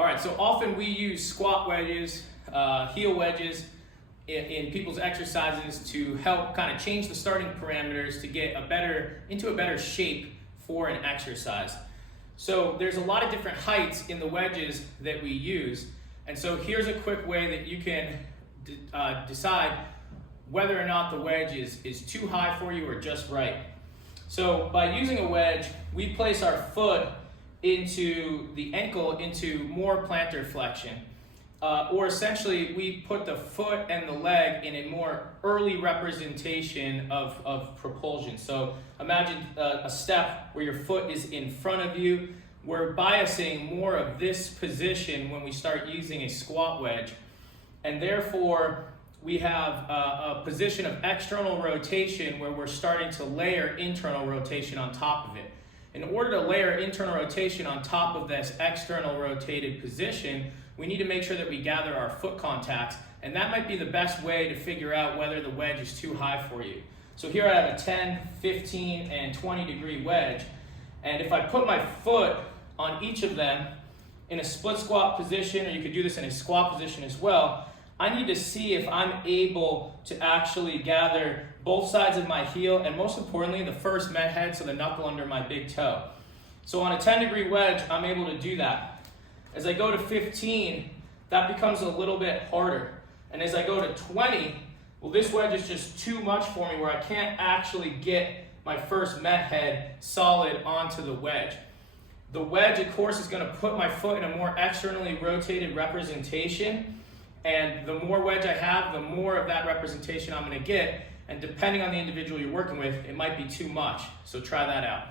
All right, so often we use squat wedges, heel wedges in people's exercises to help kind of change the starting parameters to get into a better shape for an exercise. So there's a lot of different heights in the wedges that we use. And so here's a quick way that you can decide whether or not the wedge is too high for you or just right. So by using a wedge, we place our foot into the ankle into more plantar flexion. Or essentially we put the foot and the leg in a more early representation of propulsion. So imagine a step where your foot is in front of you. We're biasing more of this position when we start using a squat wedge. And therefore we have a position of external rotation where we're starting to layer internal rotation on top of it. In order to layer internal rotation on top of this external rotated position, we need to make sure that we gather our foot contacts, and that might be the best way to figure out whether the wedge is too high for you. So here I have a 10, 15, and 20 degree wedge, and if I put my foot on each of them in a split squat position, or you could do this in a squat position as well, I need to see if I'm able to actually gather both sides of my heel, and most importantly, the first met head, so the knuckle under my big toe. So on a 10 degree wedge, I'm able to do that. As I go to 15, that becomes a little bit harder. And as I go to 20, well, this wedge is just too much for me where I can't actually get my first met head solid onto the wedge. The wedge, of course, is going to put my foot in a more externally rotated representation. And the more wedge I have, the more of that representation I'm going to get. And depending on the individual you're working with, it might be too much. So try that out.